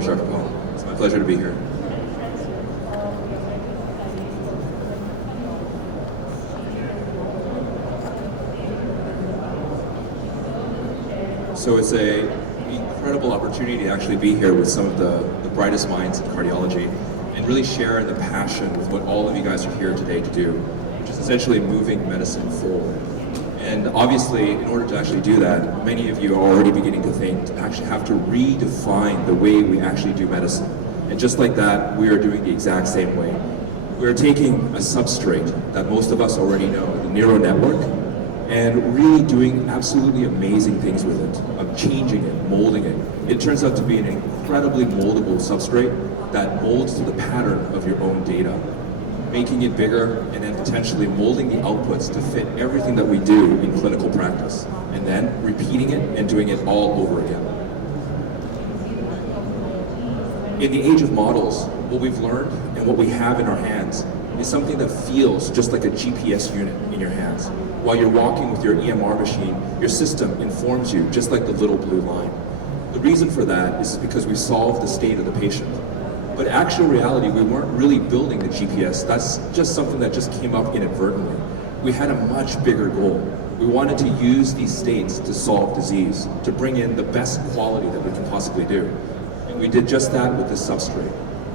much, Dr. Powell. It's my pleasure to be here. So it's an incredible opportunity to actually be here with some of the brightest minds in cardiology and really share the passion with what all of you guys are here today to do, which is essentially moving medicine forward. And obviously, in order to actually do that, many of you are already beginning to think to actually have to redefine the way we actually do medicine. And just like that, we are doing the exact same way. We're taking a substrate that most of us already know, the neural network, and really doing absolutely amazing things with it, of changing it, molding it. It turns out to be an incredibly moldable substrate that molds to the pattern of your own data, making it bigger and then potentially molding the outputs to fit everything that we do in clinical practice, and then repeating it and doing it all over again. In the age of models, what we've learned and what we have in our hands is something that feels just like a GPS unit in your hands. While you're walking with your EMR machine, your system informs you just like the little blue line. The reason for that is because we solved the state of the patient. But actual reality, we weren't really building the GPS. That's just something that just came up inadvertently. We had a much bigger goal. We wanted to use these states to solve disease, to bring in the best quality that we can possibly do. And we did just that with this substrate.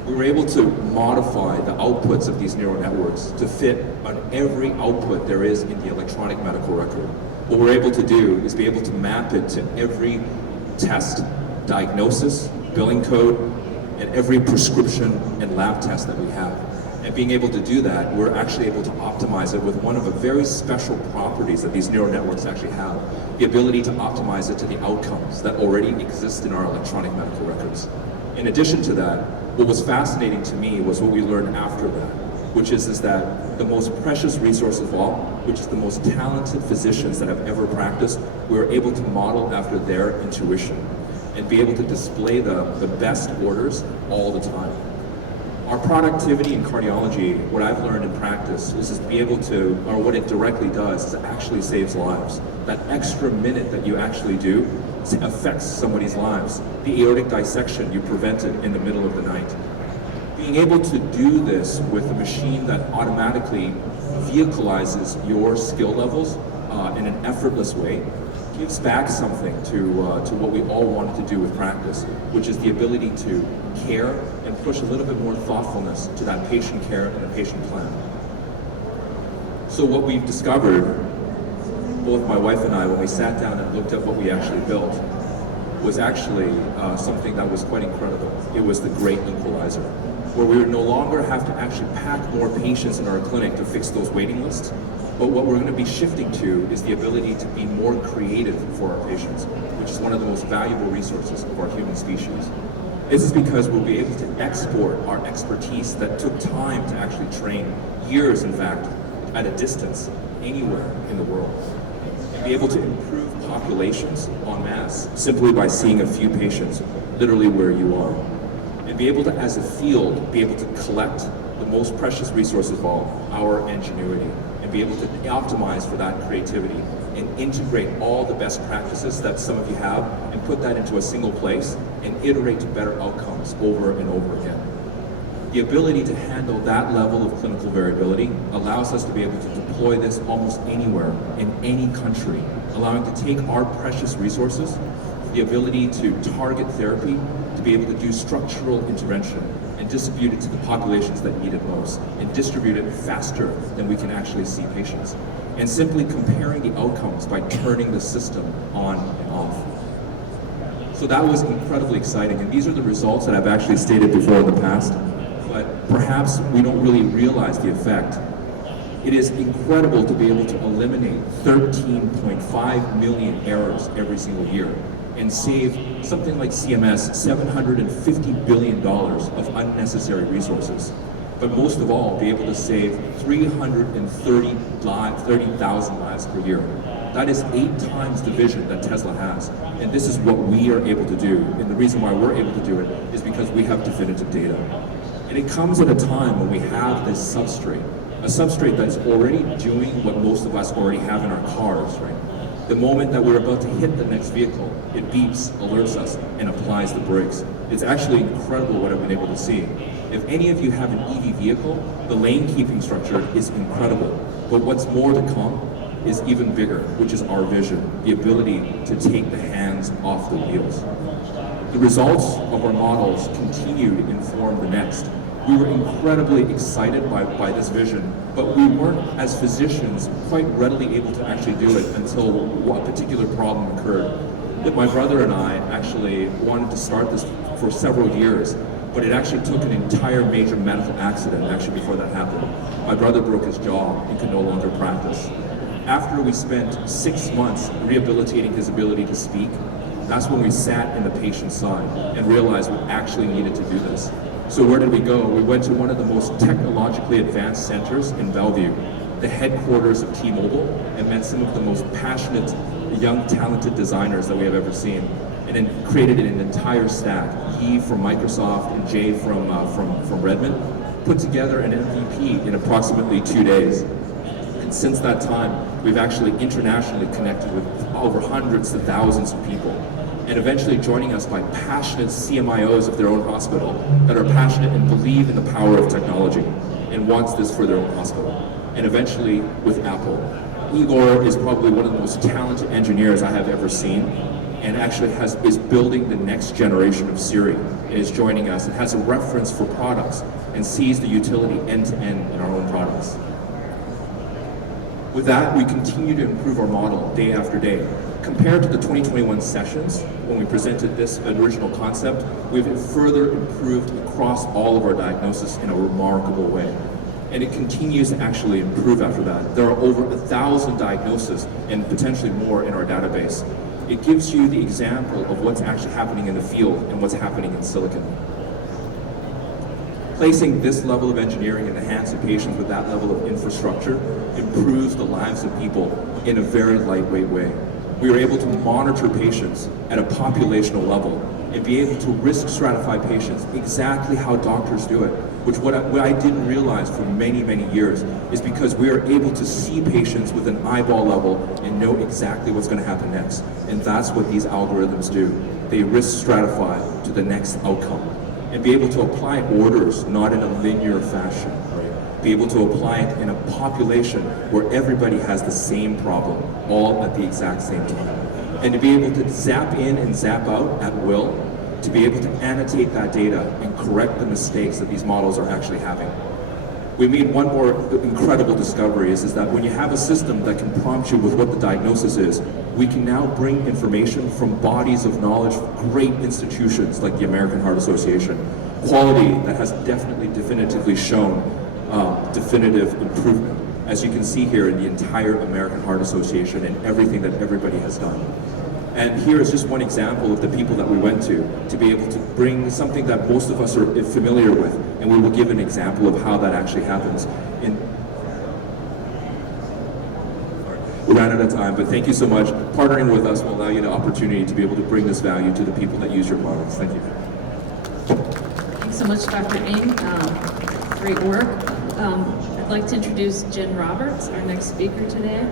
We were able to modify the outputs of these neural networks to fit on every output there is in the electronic medical record. What we're able to do is be able to map it to every test, diagnosis, billing code, and every prescription and lab test that we have. And being able to do that, we're actually able to optimize it with one of the very special properties that these neural networks actually have, the ability to optimize it to the outcomes that already exist in our electronic medical records. In addition to that, what was fascinating to me was what we learned after that, which is that the most precious resource of all, which is the most talented physicians that have ever practiced, we were able to model after their intuition and be able to display the best orders all the time. Our productivity in cardiology, what I've learned in practice, is to be able to, or what it directly does, is it actually saves lives. That extra minute that you actually do affects somebody's lives. The aortic dissection you prevented in the middle of the night. Being able to do this with a machine that automatically vehicalizes your skill levels in an effortless way gives back something to what we all wanted to do with practice, which is the ability to care and push a little bit more thoughtfulness to that patient care and the patient plan. So what we've discovered, both my wife and I, when we sat down and looked at what we actually built, was actually something that was quite incredible. It was the great equalizer, where we would no longer have to actually pack more patients in our clinic to fix those waiting lists, but what we're going to be shifting to is the ability to be more creative for our patients, which is one of the most valuable resources of our human species. This is because we'll be able to export our expertise that took time to actually train, years in fact, at a distance, anywhere in the world, and be able to improve populations en masse simply by seeing a few patients literally where you are, and be able to, as a field, be able to collect the most precious resource of all, our ingenuity, and be able to optimize for that creativity and integrate all the best practices that some of you have and put that into a single place and iterate to better outcomes over and over again. The ability to handle that level of clinical variability allows us to be able to deploy this almost anywhere in any country, allowing to take our precious resources, the ability to target therapy, to be able to do structural intervention and distribute it to the populations that need it most, and distribute it faster than we can actually see patients. And simply comparing the outcomes by turning the system on and off. So that was incredibly exciting, and these are the results that I've actually stated before in the past, but perhaps we don't really realize the effect. It is incredible to be able to eliminate 13.5 million errors every single year and save something like CMS $750 billion of unnecessary resources. But most of all, be able to save 330,000 lives per year. That is 8 times the vision that Tesla has. And this is what we are able to do. And the reason why we're able to do it is because we have definitive data. And it comes at a time when we have this substrate, a substrate that's already doing what most of us already have in our cars, right? The moment that we're about to hit the next vehicle, it beeps, alerts us, and applies the brakes. It's actually incredible what I've been able to see. If any of you have an EV vehicle, the lane keeping structure is incredible. But what's more to come is even bigger, which is our vision, the ability to take the hands off the wheels. The results of our models continue to inform the next. We were incredibly excited by this vision, but we weren't, as physicians, quite readily able to actually do it until a particular problem occurred. That my brother and I actually wanted to start this for several years, but it actually took an entire major medical accident actually before that happened. My brother broke his jaw and could no longer practice. After we spent 6 months rehabilitating his ability to speak, that's when we sat in the patient's side and realized we actually needed to do this. So where did we go? We went to one of the most technologically advanced centers in Bellevue, the headquarters of T-Mobile, and met some of the most passionate, young, talented designers that we have ever seen, and then created an entire stack. He from Microsoft and Jay from Redmond put together an MVP in approximately 2 days. And since that time, we've actually internationally connected with over hundreds to thousands of people, and eventually joining us by passionate CMIOs of their own hospital that are passionate and believe in the power of technology and wants this for their own hospital. And eventually with Apple. Igor is probably one of the most talented engineers I have ever seen, and actually is building the next generation of Siri, and is joining us and has a reference for products and sees the utility end to end in our own products. With that, we continue to improve our model day after day. Compared to the 2021 sessions, when we presented this original concept, we've further improved across all of our diagnosis in a remarkable way. And it continues to actually improve after that. There are over 1,000 diagnoses and potentially more in our database. It gives you the example of what's actually happening in the field and what's happening in silicon. Placing this level of engineering in the hands of patients with that level of infrastructure improves the lives of people in a very lightweight way. We are able to monitor patients at a populational level and be able to risk stratify patients exactly how doctors do it, which what I didn't realize for many, many years is because we are able to see patients with an eyeball level and know exactly what's going to happen next. And that's what these algorithms do. They risk stratify to the next outcome and be able to apply orders not in a linear fashion, right? Be able to apply it in a population where everybody has the same problem, all at the exact same time. And to be able to zap in and zap out at will, to be able to annotate that data and correct the mistakes that these models are actually having. We made one more incredible discovery is that when you have a system that can prompt you with what the diagnosis is, we can now bring information from bodies of knowledge, great institutions like the American Heart Association, quality that has definitively shown definitive improvement, as you can see here in the entire American Heart Association and everything that everybody has done. And here is just one example of the people that we went to be able to bring something that most of us are familiar with, and we will give an example of how that actually happens. We ran out of time, but thank you so much. Partnering with us will allow you the opportunity to be able to bring this value to the people that use your products. Thank you. Thanks so much, Dr. Ng. Great work. I'd like to introduce Jenn Roberts, our next speaker today.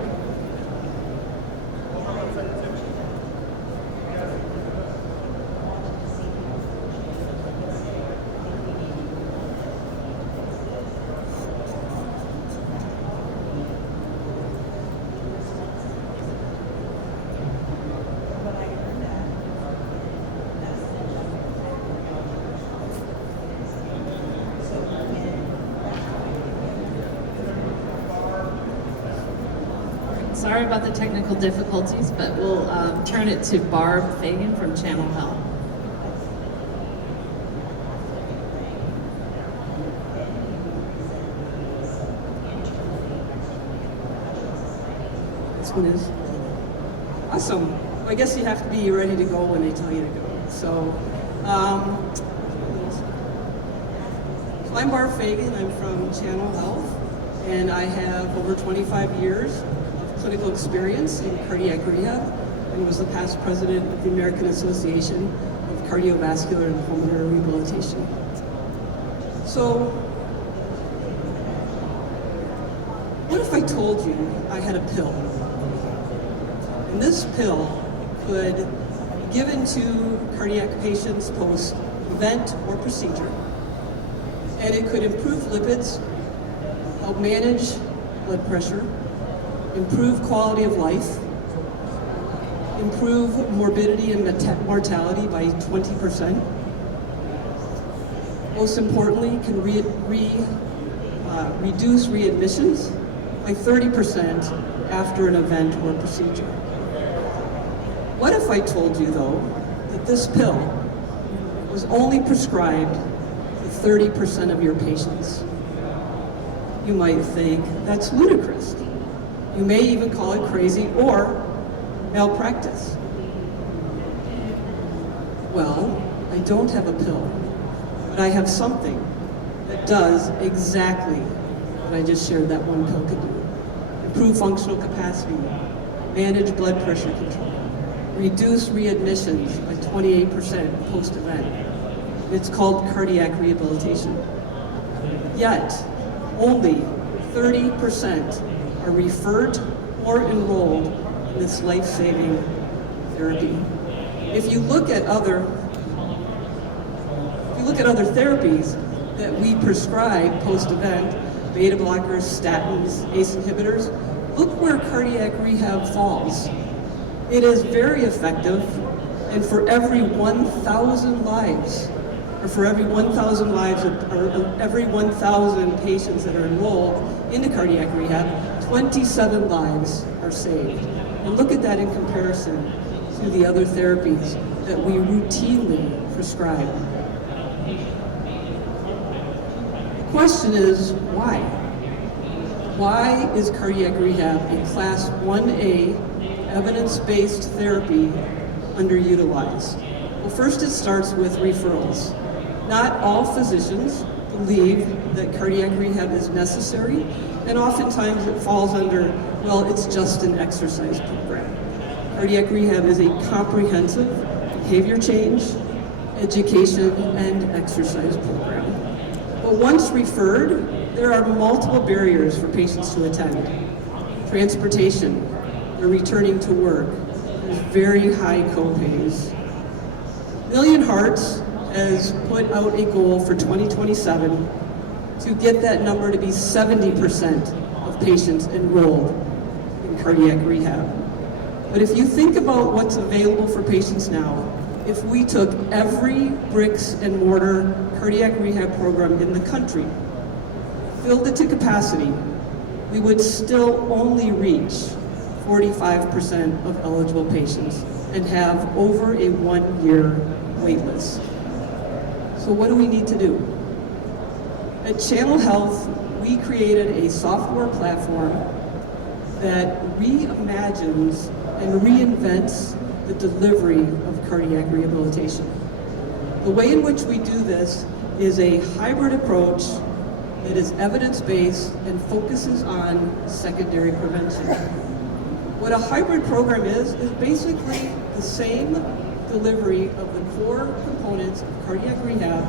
Sorry about the technical difficulties, but we'll turn it to Barb Fagan from Chanl Health. This one is awesome. I guess you have to be ready to go when they tell you to go. So I'm Barb Fagan. I'm from Chanl Health, and I have over 25 years clinical experience in cardiac rehab, and was the past president of the American Association of Cardiovascular and Pulmonary Rehabilitation. So, what if I told you I had a pill? And this pill could be given to cardiac patients post-event or procedure. And it could improve lipids, help manage blood pressure, improve quality of life, improve morbidity and mortality by 20%. Most importantly, can reduce readmissions by 30% after an event or procedure. What if I told you, though, that this pill was only prescribed to 30% of your patients? You might think that's ludicrous. You may even call it crazy or malpractice. Well, I don't have a pill, but I have something that does exactly what I just shared that one pill could do. Improve functional capacity, manage blood pressure control, reduce readmissions by 28% post-event. It's called cardiac rehabilitation. Yet, only 30% are referred or enrolled in this life-saving therapy. If you look at other therapies that we prescribe post-event, beta blockers, statins, ACE inhibitors, look where cardiac rehab falls. It is very effective, and for every 1,000 lives, or for every 1,000 lives, or every 1,000 patients that are enrolled into cardiac rehab, 27 lives are saved. And look at that in comparison to the other therapies that we routinely prescribe. The question is, why? Why is cardiac rehab a Class 1A evidence-based therapy underutilized? Well, first it starts with referrals. Not all physicians believe that cardiac rehab is necessary, and oftentimes it falls under, well, it's just an exercise program. Cardiac rehab is a comprehensive behavior change, education, and exercise program. But once referred, there are multiple barriers for patients to attend. Transportation, they're returning to work, there's very high copays. Million Hearts has put out a goal for 2027 to get that number to be 70% of patients enrolled in cardiac rehab. But if you think about what's available for patients now, if we took every bricks and mortar cardiac rehab program in the country, filled it to capacity, we would still only reach 45% of eligible patients and have over a 1-year wait list. So what do we need to do? At Chanl Health, we created a software platform that reimagines and reinvents the delivery of cardiac rehabilitation. The way in which we do this is a hybrid approach that is evidence-based and focuses on secondary prevention. What a hybrid program is basically the same delivery of the core components of cardiac rehab,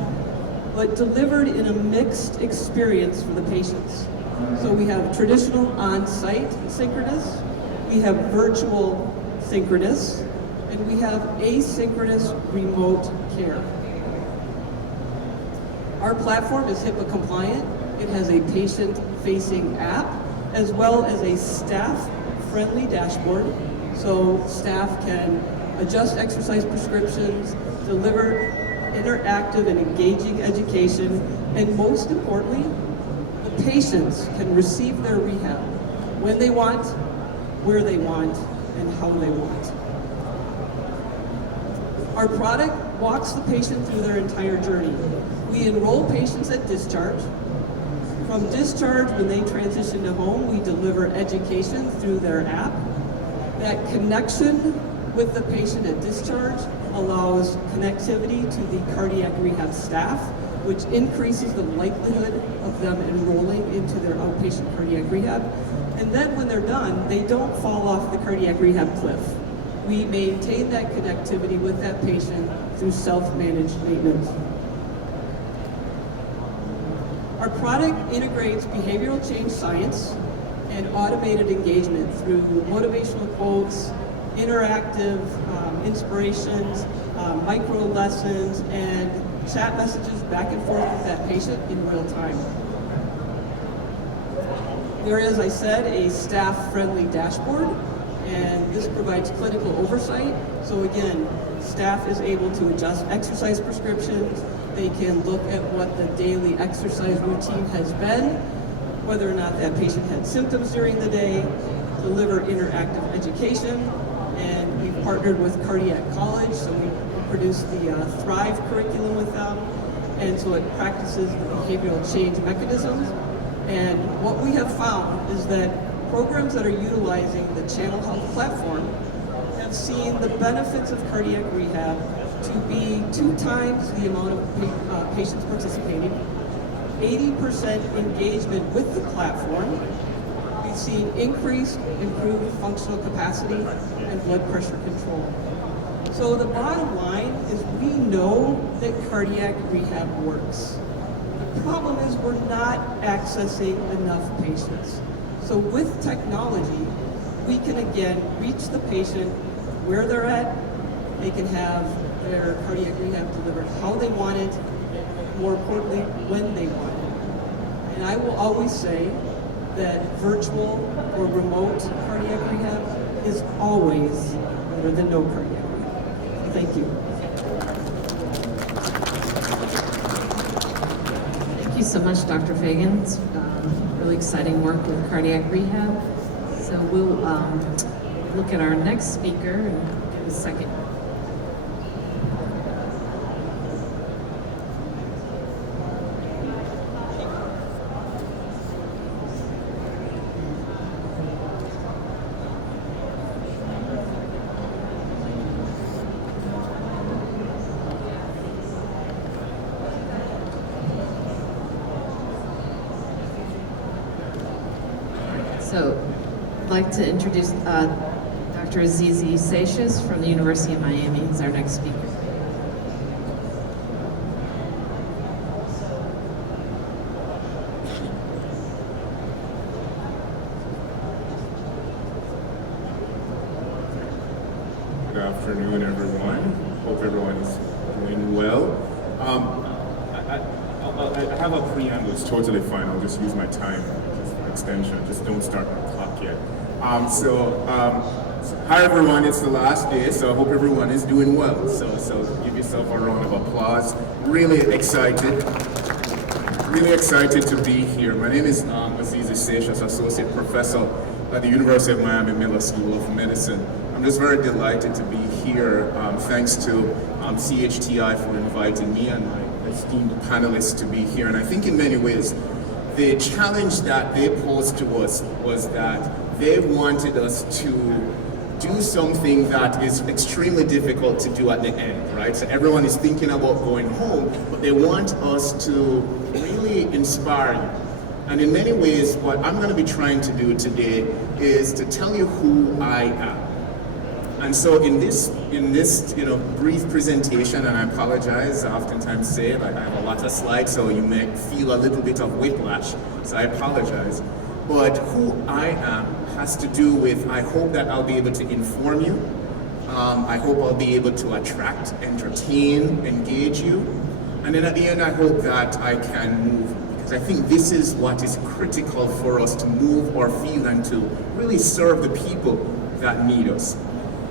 but delivered in a mixed experience for the patients. So we have traditional on-site synchronous, we have virtual synchronous, and we have asynchronous remote care. Our platform is HIPAA compliant. It has a patient-facing app, as well as a staff-friendly dashboard, so staff can adjust exercise prescriptions, deliver interactive and engaging education, and most importantly, the patients can receive their rehab when they want, where they want, and how they want. Our product walks the patient through their entire journey. We enroll patients at discharge. From discharge, when they transition to home, we deliver education through their app. That connection with the patient at discharge allows connectivity to the cardiac rehab staff, which increases the likelihood of them enrolling into their outpatient cardiac rehab. And then when they're done, they don't fall off the cardiac rehab cliff. We maintain that connectivity with that patient through self-managed maintenance. Our product integrates behavioral change science and automated engagement through motivational quotes, interactive inspirations, micro lessons, and chat messages back and forth with that patient in real time. There is, I said, a staff-friendly dashboard, and this provides clinical oversight. So again, staff is able to adjust exercise prescriptions. They can look at what the daily exercise routine has been, whether or not that patient had symptoms during the day, deliver interactive education, and we've partnered with Cardiac College, so we produced the Thrive curriculum with them, and so it practices the behavioral change mechanisms. And what we have found is that programs that are utilizing the Chanl Health platform have seen the benefits of cardiac rehab to be 2 times the amount of patients participating, 80% engagement with the platform. We've seen increased, improved functional capacity and blood pressure control. So the bottom line is we know that cardiac rehab works. The problem is we're not accessing enough patients. So with technology, we can again reach the patient where they're at. They can have their cardiac rehab delivered how they want it, more importantly, when they want it. And I will always say that virtual or remote cardiac rehab is always better than no cardiac rehab. Thank you. Thank you so much, Dr. Fagan. It's really exciting work with cardiac rehab. So we'll look at our next speaker and give a second. So I'd like to introduce Dr. Azizi Seixas from the University of Miami as our next speaker. Good afternoon, everyone. Hope everyone is doing well. I have a preamble. It's totally fine. I'll just use my time just for extension. Just don't start my clock yet. Hi everyone. It's the last day, so I hope everyone is doing well. So give yourself a round of applause. Really excited to be here. My name is Azizi Seixas, Associate Professor at the University of Miami Miller School of Medicine. I'm just very delighted to be here. Thanks to CHTI for inviting me and my esteemed panelists to be here. And I think in many ways, the challenge that they posed to us was that they wanted us to do something that is extremely difficult to do at the end, right? So everyone is thinking about going home, but they want us to really inspire you. And in many ways, what I'm going to be trying to do today is to tell you who I am. And so in this brief presentation, and I apologize, I oftentimes say it, I have a lot of slides, so you may feel a little bit of whiplash, so I apologize. But who I am has to do with, I hope that I'll be able to inform you. I hope I'll be able to attract, entertain, engage you. And then at the end, I hope that I can move, because I think this is what is critical for us to move our field and to really serve the people that need us.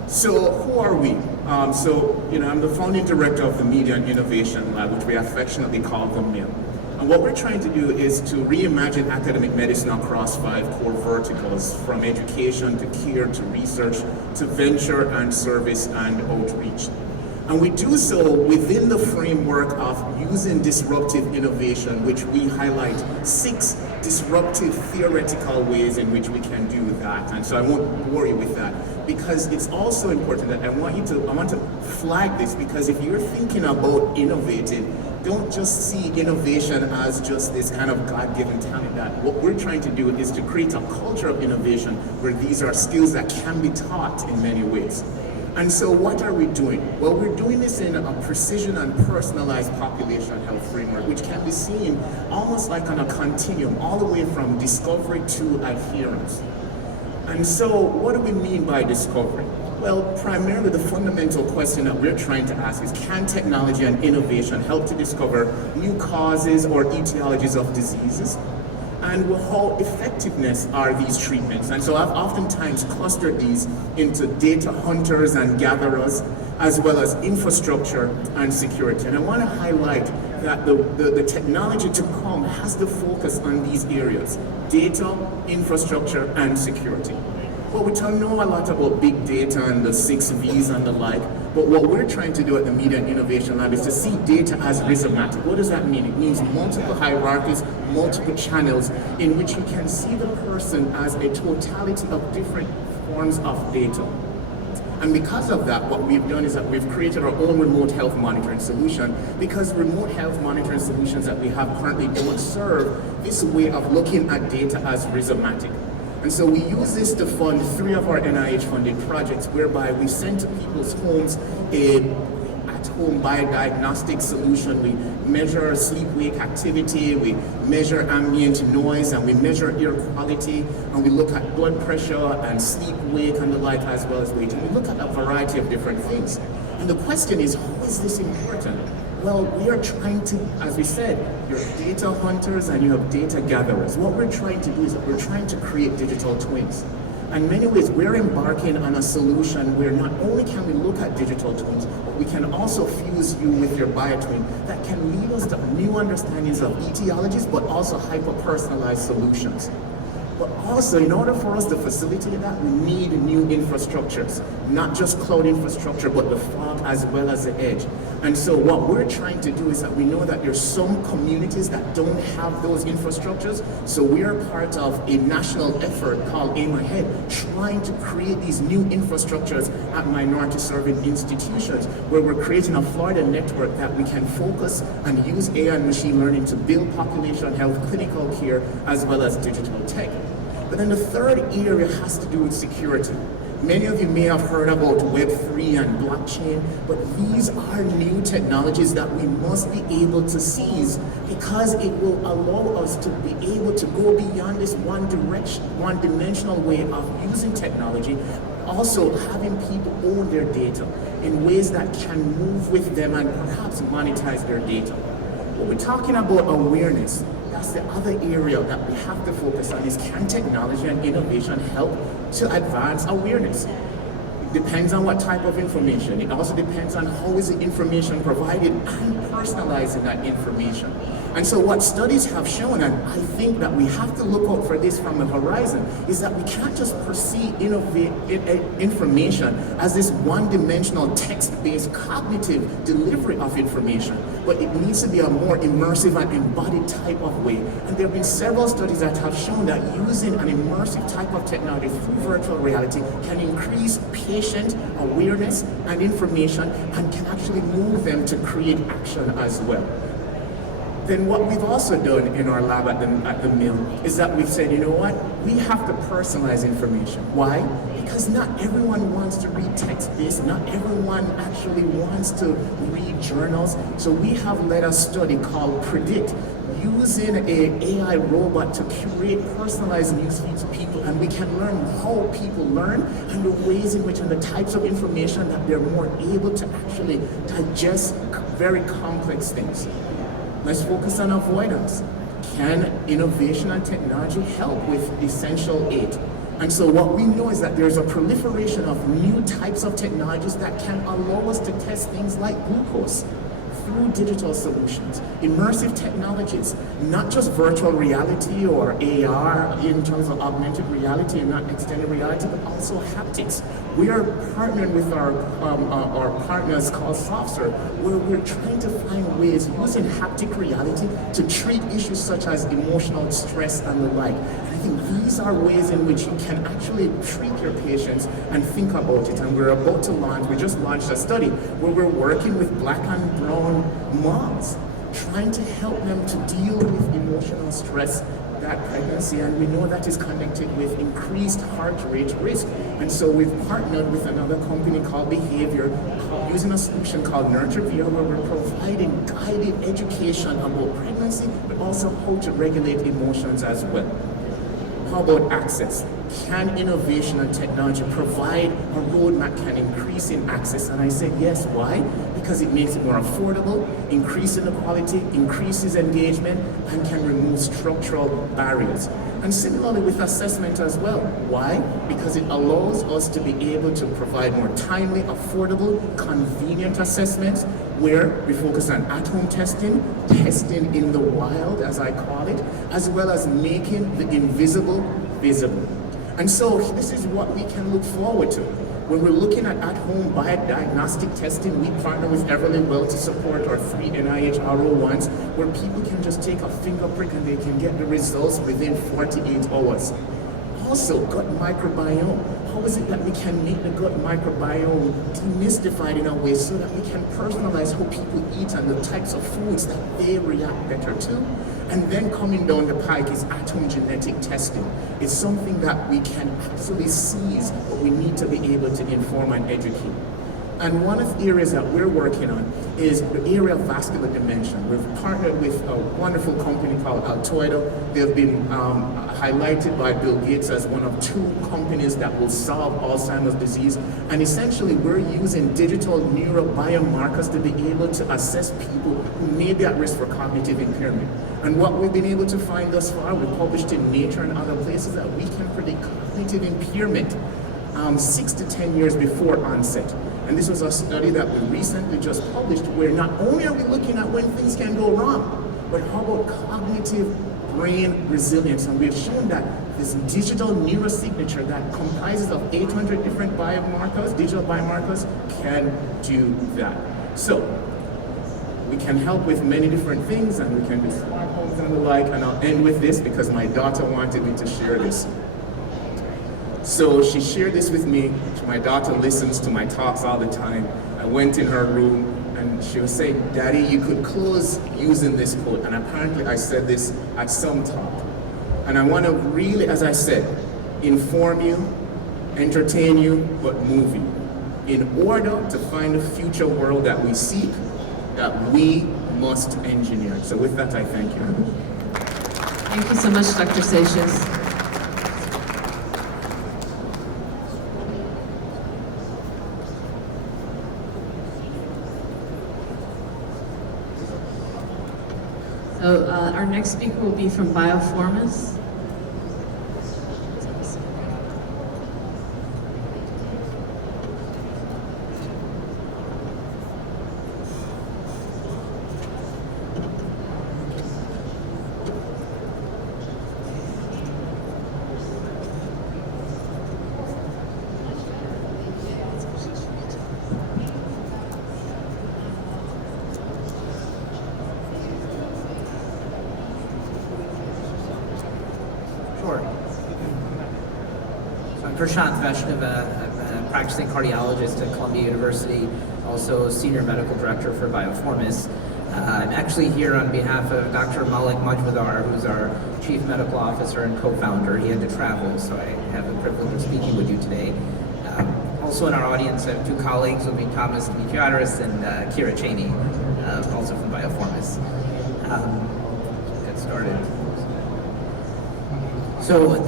So who are we? I'm the founding director of the Media and Innovation Lab, which we affectionately call the MIL. And what we're trying to do is to reimagine academic medicine across 5 core verticals, from education to care to research to venture and service and outreach. And we do so within the framework of using disruptive innovation, which we highlight 6 disruptive theoretical ways in which we can do that. And so I won't bore you with that, because it's also important that I want to flag this, because if you're thinking about innovating, don't just see innovation as just this kind of God-given talent. That what we're trying to do is to create a culture of innovation where these are skills that can be taught in many ways. And so what are we doing? Well, we're doing this in a precision and personalized population health framework, which can be seen almost like on a continuum, all the way from discovery to adherence. And so what do we mean by discovery? Well, primarily the fundamental question that we're trying to ask is, can technology and innovation help to discover new causes or etiologies of diseases? And how effectiveness are these treatments? And so I've oftentimes clustered these into data hunters and gatherers, as well as infrastructure and security. And I want to highlight that the technology to come has to focus on these areas: data, infrastructure, and security. Well, we know a lot about big data and the 6 V's and the like, but what we're trying to do at the Media and Innovation Lab is to see data as rhizomatic. What does that mean? It means multiple hierarchies, multiple channels in which you can see the person as a totality of different forms of data. And because of that, what we've done is that we've created our own remote health monitoring solution, because remote health monitoring solutions that we have currently don't serve this way of looking at data as rhizomatic. And so we use this to fund 3 of our NIH-funded projects, whereby we send to people's homes a at-home biodiagnostic solution. We measure sleep-wake activity, we measure ambient noise, and we measure air quality, and we look at blood pressure and sleep-wake and the like, as well as weight. And we look at a variety of different things. And the question is, how is this important? Well, we are trying to, as we said, you're data hunters and you have data gatherers. What we're trying to do is that we're trying to create digital twins. In many ways, we're embarking on a solution where not only can we look at digital twins, but we can also fuse you with your biotwin that can lead us to new understandings of etiologies, but also hyper-personalized solutions. But also, in order for us to facilitate that, we need new infrastructures, not just cloud infrastructure, but the fog as well as the edge. And so what we're trying to do is that we know that there's some communities that don't have those infrastructures. So we are part of a national effort called Aim Ahead, trying to create these new infrastructures at minority serving institutions, where we're creating a Florida network that we can focus and use AI and machine learning to build population health, clinical care, as well as digital tech. But then the third area has to do with security. Many of you may have heard about Web3 and blockchain, but these are new technologies that we must be able to seize, because it will allow us to be able to go beyond this one-dimensional way of using technology, also having people own their data in ways that can move with them and perhaps monetize their data. When we're talking about awareness, that's the other area that we have to focus on, is can technology and innovation help to advance awareness? It depends on what type of information. It also depends on how is the information provided and personalizing that information. And so what studies have shown, and I think that we have to look out for this from the horizon, is that we can't just perceive information as this one-dimensional text-based cognitive delivery of information, but it needs to be a more immersive and embodied type of way. And there have been several studies that have shown that using an immersive type of technology through virtual reality can increase patient awareness and information, and can actually move them to create action as well. Then what we've also done in our lab at the mill is that we've said, you know what, we have to personalize information. Why? Because not everyone wants to read text-based, not everyone actually wants to read journals. So we have led a study called Predict, using an AI robot to curate personalized newsfeeds to people, and we can learn how people learn and the ways in which and the types of information that they're more able to actually digest very complex things. Let's focus on avoidance. Can innovation and technology help with essential aid? And so what we know is that there's a proliferation of new types of technologies that can allow us to test things like glucose through digital solutions, immersive technologies, not just virtual reality or AR in terms of augmented reality and not extended reality, but also haptics. We are partnering with our partners called SoftServe, where we're trying to find ways using haptic reality to treat issues such as emotional stress and the like. And I think these are ways in which you can actually treat your patients and think about it. And we're about to launch, we just launched a study where we're working with Black and brown moms, trying to help them to deal with emotional stress that pregnancy, and we know that is connected with increased heart rate risk. And so we've partnered with another company called Behavior, using a solution called Nurture VR, where we're providing guided education about pregnancy, but also how to regulate emotions as well. How about access? can innovation and technology provide a roadmap can increase in access? And I said yes. Why? Because it makes it more affordable, increases the quality, increases engagement, and can remove structural barriers. And similarly with assessment as well. Why? Because it allows us to be able to provide more timely, affordable, convenient assessments where we focus on at-home testing, testing in the wild, as I call it, as well as making the invisible visible. And so this is what we can look forward to. When we're looking at at-home diagnostic testing, we partner with Everly Well to support our 3 NIH RO1s, where people can just take a finger prick and they can get the results within 48 hours. Also, gut microbiome. How is it that we can make the gut microbiome demystified in a way so that we can personalize how people eat and the types of foods that they react better to? And then coming down the pike is at-home genetic testing. It's something that we can actually seize, but we need to be able to inform and educate. And one of the areas that we're working on is the area of vascular dementia. We've partnered with a wonderful company called Altoido. They've been highlighted by Bill Gates as one of 2 companies that will solve Alzheimer's disease. And essentially, we're using digital neurobiomarkers to be able to assess people who may be at risk for cognitive impairment. And what we've been able to find thus far, we've published in Nature and other places, that we can predict cognitive impairment 6 to 10 years before onset. And this was a study that we recently just published, where not only are we looking at when things can go wrong, but how about cognitive brain resilience? And we've shown that this digital neurosignature that comprises of 800 different biomarkers, digital biomarkers, can do that. So we can help with many different things, and we can do smart homes and the like. And I'll end with this because my daughter wanted me to share this. So she shared this with me. My daughter listens to my talks all the time. I went in her room and she was saying, "Daddy, you could close using this quote." And apparently I said this at some talk. And I want to really, as I said, inform you, entertain you, but move you, in order to find the future world that we seek, that we must engineer. So with that, I thank you. Thank you so much, Dr. Seixas. So our next speaker will be from Bioformis. Prashant Vaishnav, a practicing cardiologist at Columbia University, also senior medical director for Bioformis. I'm actually here on behalf of Dr. Malik Majmudar, who's our chief medical officer and co-founder. He had to travel, so I have the privilege of speaking with you today. Also in our audience, I have 2 colleagues with me, Thomas Dimitriadis and Kira Cheney, also from Bioformis. Get started. So,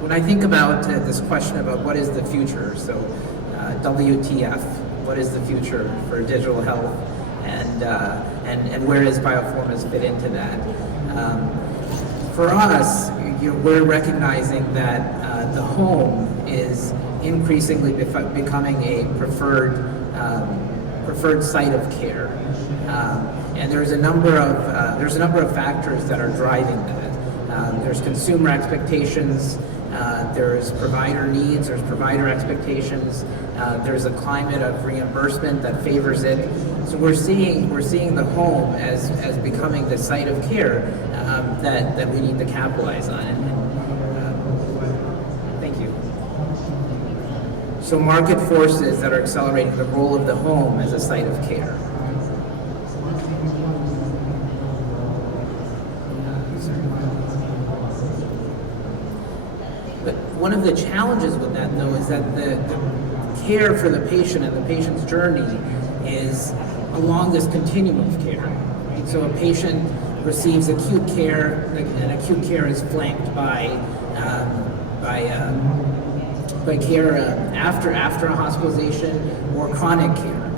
when I think about this question about what is the future, so WTF, what is the future for digital health, and where does Bioformis fit into that? For us, we're recognizing that the home is increasingly becoming a preferred site of care, and there's a number of factors that are driving that. There's consumer expectations. There's provider needs, there's provider expectations, there's a climate of reimbursement that favors it. So we're seeing the home as becoming the site of care that we need to capitalize on. Thank you. So market forces that are accelerating the role of the home as a site of care. One of the challenges with that, though, is that the care for the patient and the patient's journey is along this continuum of care. Right? So a patient receives acute care, and acute care is flanked by by care after a hospitalization or chronic care.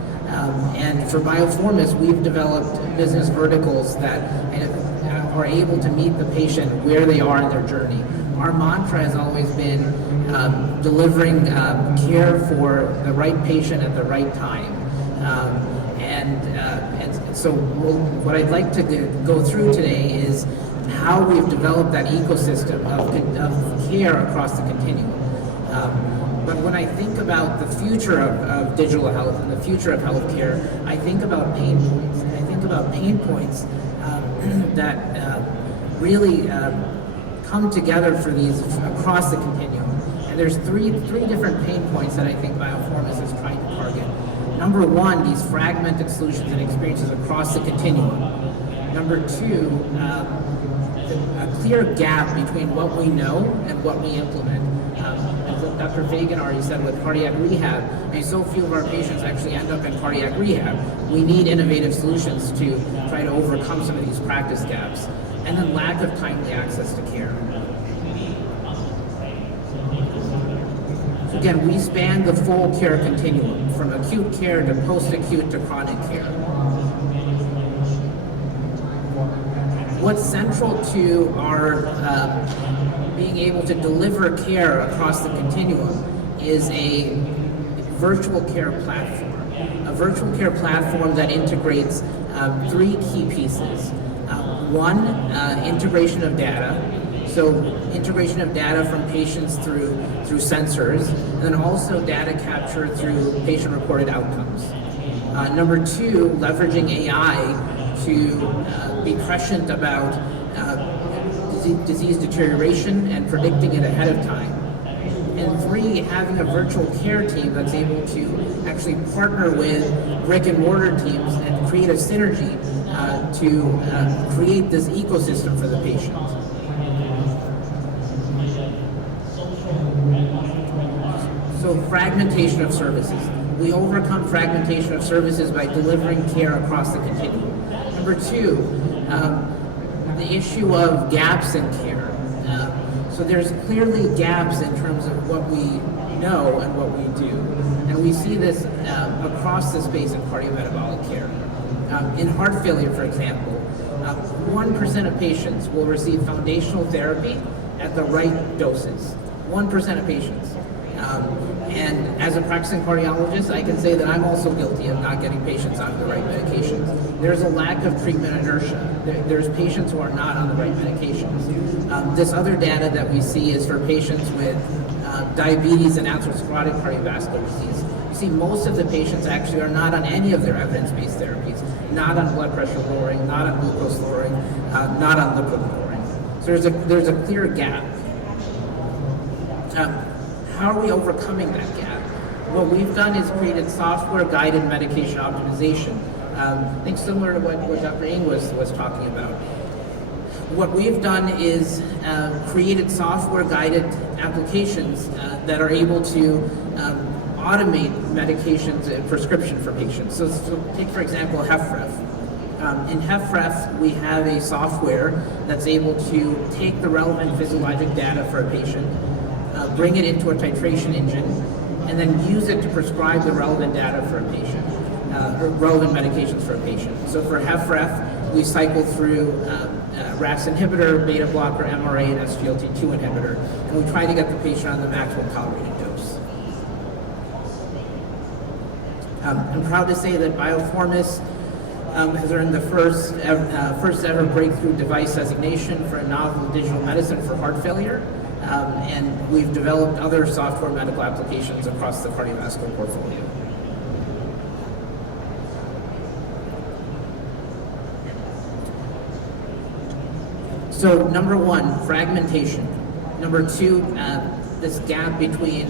And for Bioformis, we've developed business verticals that are able to meet the patient where they are in their journey. Our mantra has always been delivering care for the right patient at the right time. And so what I'd like to go through today is how we've developed that ecosystem of care across the continuum. But when I think about the future of digital health and the future of healthcare, I think about pain points. And I think about pain points that really come together for these across the continuum. And there's three different pain points that I think Bioformis is trying to target. Number one, these fragmented solutions and experiences across the continuum. Number two, a clear gap between what we know and what we implement. As Dr. Fagan already said with cardiac rehab, so few of our patients actually end up in cardiac rehab. We need innovative solutions to try to overcome some of these practice gaps. And then lack of timely access to care. So again, we span the full care continuum, from acute care to post-acute to chronic care. What's central to our being able to deliver care across the continuum is a virtual care platform. A virtual care platform that integrates three key pieces. One, integration of data. So integration of data from patients through sensors, and then also data capture through patient-reported outcomes. Number two, leveraging AI to be prescient about disease deterioration and predicting it ahead of time. And three, having a virtual care team that's able to actually partner with brick and mortar teams and create a synergy to create this ecosystem for the patient. So fragmentation of services. We overcome fragmentation of services by delivering care across the continuum. Number two, the issue of gaps in care. So there's clearly gaps in terms of what we know and what we do. And we see this across the space in cardiometabolic care. In heart failure, for example, 1% of patients will receive foundational therapy at the right doses. 1% of patients. And as a practicing cardiologist, I can say that I'm also guilty of not getting patients on the right medications. There's a lack of treatment inertia. There's patients who are not on the right medications. This other data that we see is for patients with diabetes and atherosclerotic cardiovascular disease. You see most of the patients actually are not on any of their evidence-based therapies, not on blood pressure lowering, not on glucose lowering, not on lipid lowering. So there's a clear gap. How are we overcoming that gap? What we've done is created software-guided medication optimization. I think similar to what Dr. Ng was talking about. What we've done is created software-guided applications that are able to automate medications and prescription for patients. So take, for example, HFrEF. In HFrEF, we have a software that's able to take the relevant physiologic data for a patient, bring it into a titration engine, and then use it to prescribe the relevant data for a patient, or relevant medications for a patient. So for HFrEF, we cycle through RAS inhibitor, beta blocker, MRA, and SGLT2 inhibitor, and we try to get the patient on the maximum tolerated dose. I'm proud to say that Bioformis has earned the first ever breakthrough device designation for a novel digital medicine for heart failure. And we've developed other software medical applications across the cardiovascular portfolio. So number one, fragmentation. Number two, this gap between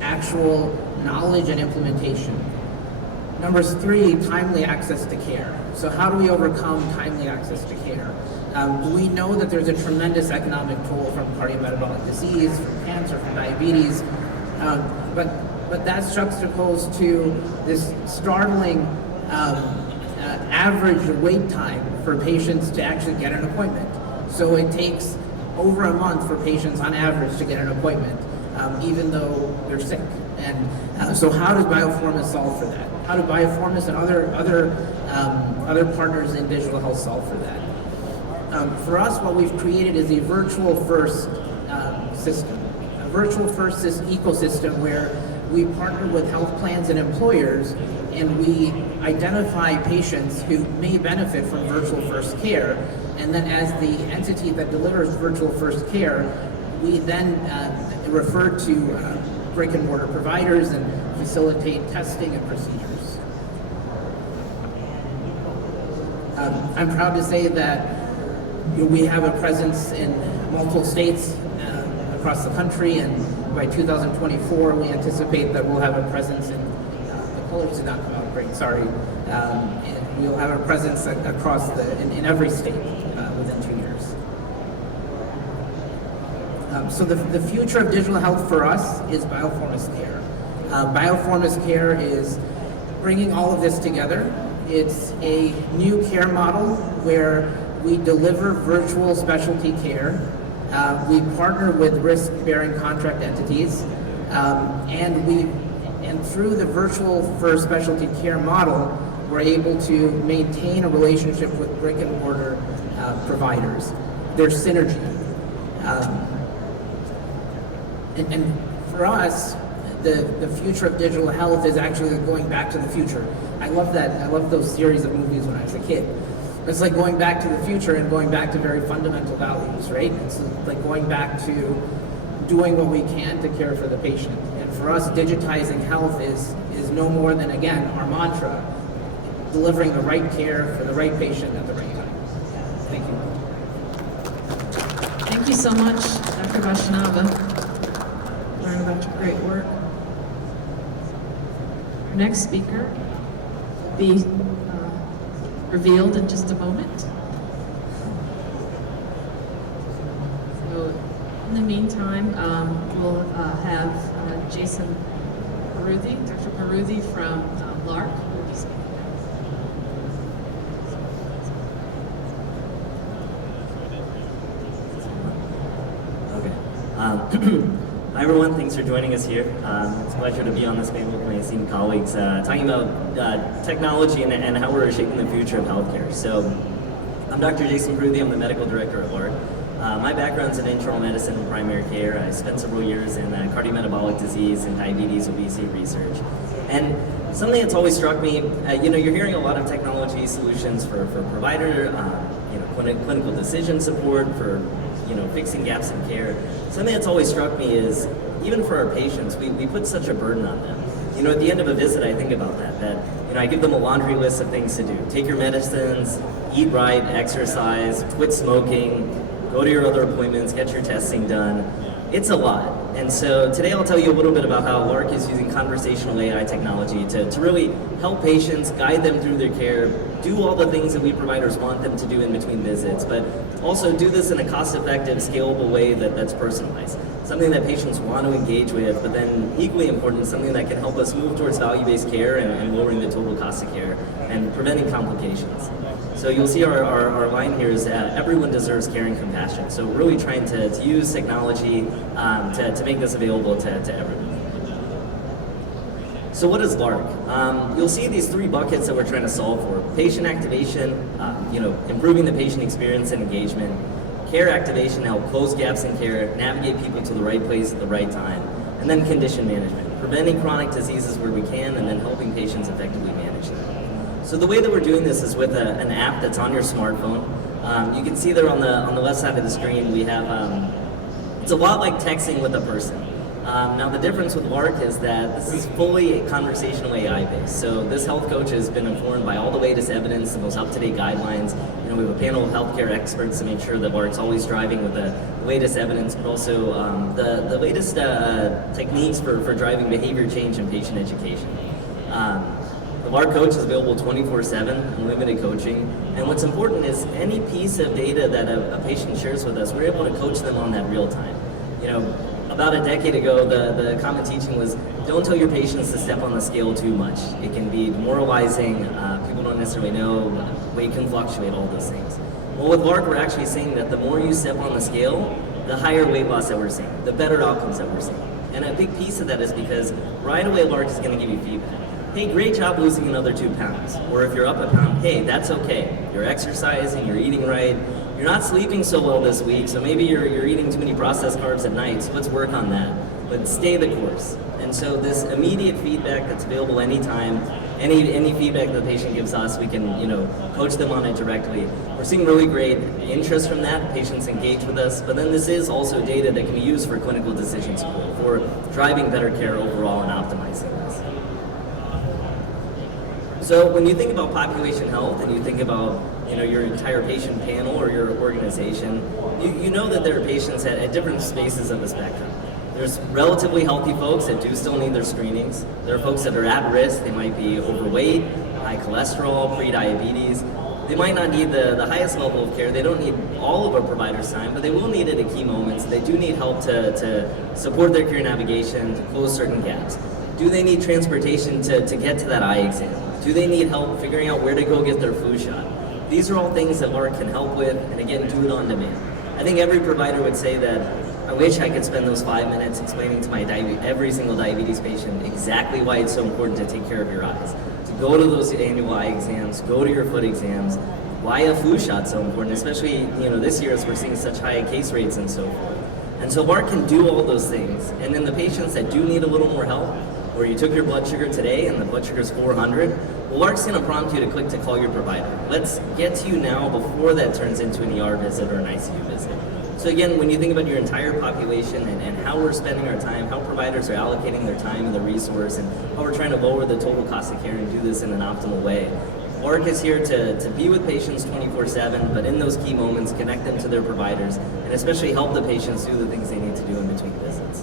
actual knowledge and implementation. Number three, timely access to care. So how do we overcome timely access to care? We know that there's a tremendous economic toll from cardiometabolic disease, from cancer, from diabetes, but that's juxtaposed to this startling average wait time for patients to actually get an appointment. So it takes over a month for patients on average to get an appointment, even though they're sick. And so how does Bioformis solve for that? How do Bioformis and other partners in digital health solve for that? For us, what we've created is a virtual first system, a virtual first ecosystem where we partner with health plans and employers, and we identify patients who may benefit from virtual first care. And then as the entity that delivers virtual first care, we then refer to brick and mortar providers and facilitate testing and procedures. I'm proud to say that we have a presence in multiple states across the country, and by 2024 we anticipate that we'll have a presence in, the colors did not come out great, sorry, and we'll have a presence across in every state within 2 years. So the future of digital health for us is Bioformis Care. Bioformis Care is bringing all of this together. It's a new care model where we deliver virtual specialty care. We partner with risk-bearing contract entities, and through the virtual first specialty care model, we're able to maintain a relationship with brick and mortar providers. There's synergy. And for us, the future of digital health is actually going back to the future. I love that. I love those series of movies when I was a kid. It's like going back to the future and going back to very fundamental values, right? It's like going back to doing what we can to care for the patient. And for us, digitizing health is no more than, again, our mantra, delivering the right care for the right patient at the right time. Thank you. Thank you so much, Dr. Vaishnava. Learn about your great work. Our next speaker will be revealed in just a moment. So, in the meantime, we'll have Jason Peruthi, Dr. Peruthi from LARC. will be speaking. Okay. Hi everyone, thanks for joining us here. It's a pleasure to be on this panel with my esteemed colleagues talking about technology and how we're shaping the future of healthcare. So, I'm Dr. Jason Peruthi, I'm the medical director at LARC. My background's in internal medicine and primary care. I spent several years in cardiometabolic disease and diabetes, obesity research. And something that's always struck me, you're hearing a lot of technology solutions for provider, clinical decision support, for fixing gaps in care. Something that's always struck me is, even for our patients, we put such a burden on them. At the end of a visit, I think about that I give them a laundry list of things to do. Take your medicines, eat right, exercise, quit smoking, go to your other appointments, get your testing done. It's a lot. And so today I'll tell you a little bit about how LARC is using conversational AI technology to really help patients, guide them through their care, do all the things that we providers want them to do in between visits, but also do this in a cost-effective, scalable way that's personalized. Something that patients want to engage with, but then equally important, something that can help us move towards value-based care and lowering the total cost of care and preventing complications. So you'll see our line here is everyone deserves care and compassion. So we're really trying to use technology to make this available to everyone. So what is LARC? You'll see these three buckets that we're trying to solve for. Patient activation, improving the patient experience and engagement. Care activation to help close gaps in care, navigate people to the right place at the right time. And then condition management, preventing chronic diseases where we can, and then helping patients effectively manage them. So the way that we're doing this is with an app that's on your smartphone. You can see there on the left side of the screen we have, it's a lot like texting with a person. Now the difference with LARC is that this is fully conversational AI based. So this health coach has been informed by all the latest evidence, the most up-to-date guidelines. We have a panel of healthcare experts to make sure that LARC's always driving with the latest evidence, but also the latest techniques for driving behavior change and patient education. The LARC coach is available 24/7, unlimited coaching. And what's important is any piece of data that a patient shares with us, we're able to coach them on that real time. About a decade ago, the common teaching was, don't tell your patients to step on the scale too much. It can be demoralizing, people don't necessarily know, weight can fluctuate, all those things. Well, with Barb, we're actually saying that the more you step on the scale, the higher weight loss that we're seeing, the better outcomes that we're seeing. And a big piece of that is because right away, Barb is going to give you feedback. Hey, great job losing another 2 pounds. Or if you're up a pound, hey, that's okay. You're exercising, you're eating right, you're not sleeping so well this week, so maybe you're eating too many processed carbs at night, so let's work on that. But stay the course. And so this immediate feedback that's available anytime, any feedback the patient gives us, we can, coach them on it directly. We're seeing really great interest from that. Patients engage with us, but then this is also data that can be used for clinical decision support, for driving better care overall and optimizing this. So when you think about population health and you think about your entire patient panel or your organization, you know that there are patients at different spaces of the spectrum. There's relatively healthy folks that do still need their screenings. There are folks that are at risk. They might be overweight, high cholesterol, pre-diabetes. They might not need the highest level of care. They don't need all of our providers' time, but they will need it at key moments. They do need help to support their care navigation, to close certain gaps. Do they need transportation to get to that eye exam? Do they need help figuring out where to go get their flu shot? These are all things that Mark can help with, and again, do it on demand. I think every provider would say that, I wish I could spend those 5 minutes explaining to every single diabetes patient exactly why it's so important to take care of your eyes. To go to those annual eye exams, go to your foot exams, why a flu shot's so important, especially this year as we're seeing such high case rates and so forth. And so Mark can do all those things. And then the patients that do need a little more help, or you took your blood sugar today and the blood sugar is 400, well, Mark's going to prompt you to click to call your provider. Let's get to you now before that turns into an ER visit or an ICU visit. So again, when you think about your entire population and how we're spending our time, how providers are allocating their time and the resource, and how we're trying to lower the total cost of care and do this in an optimal way, Mark is here to be with patients 24/7, but in those key moments, connect them to their providers, and especially help the patients do the things they need to do in between visits.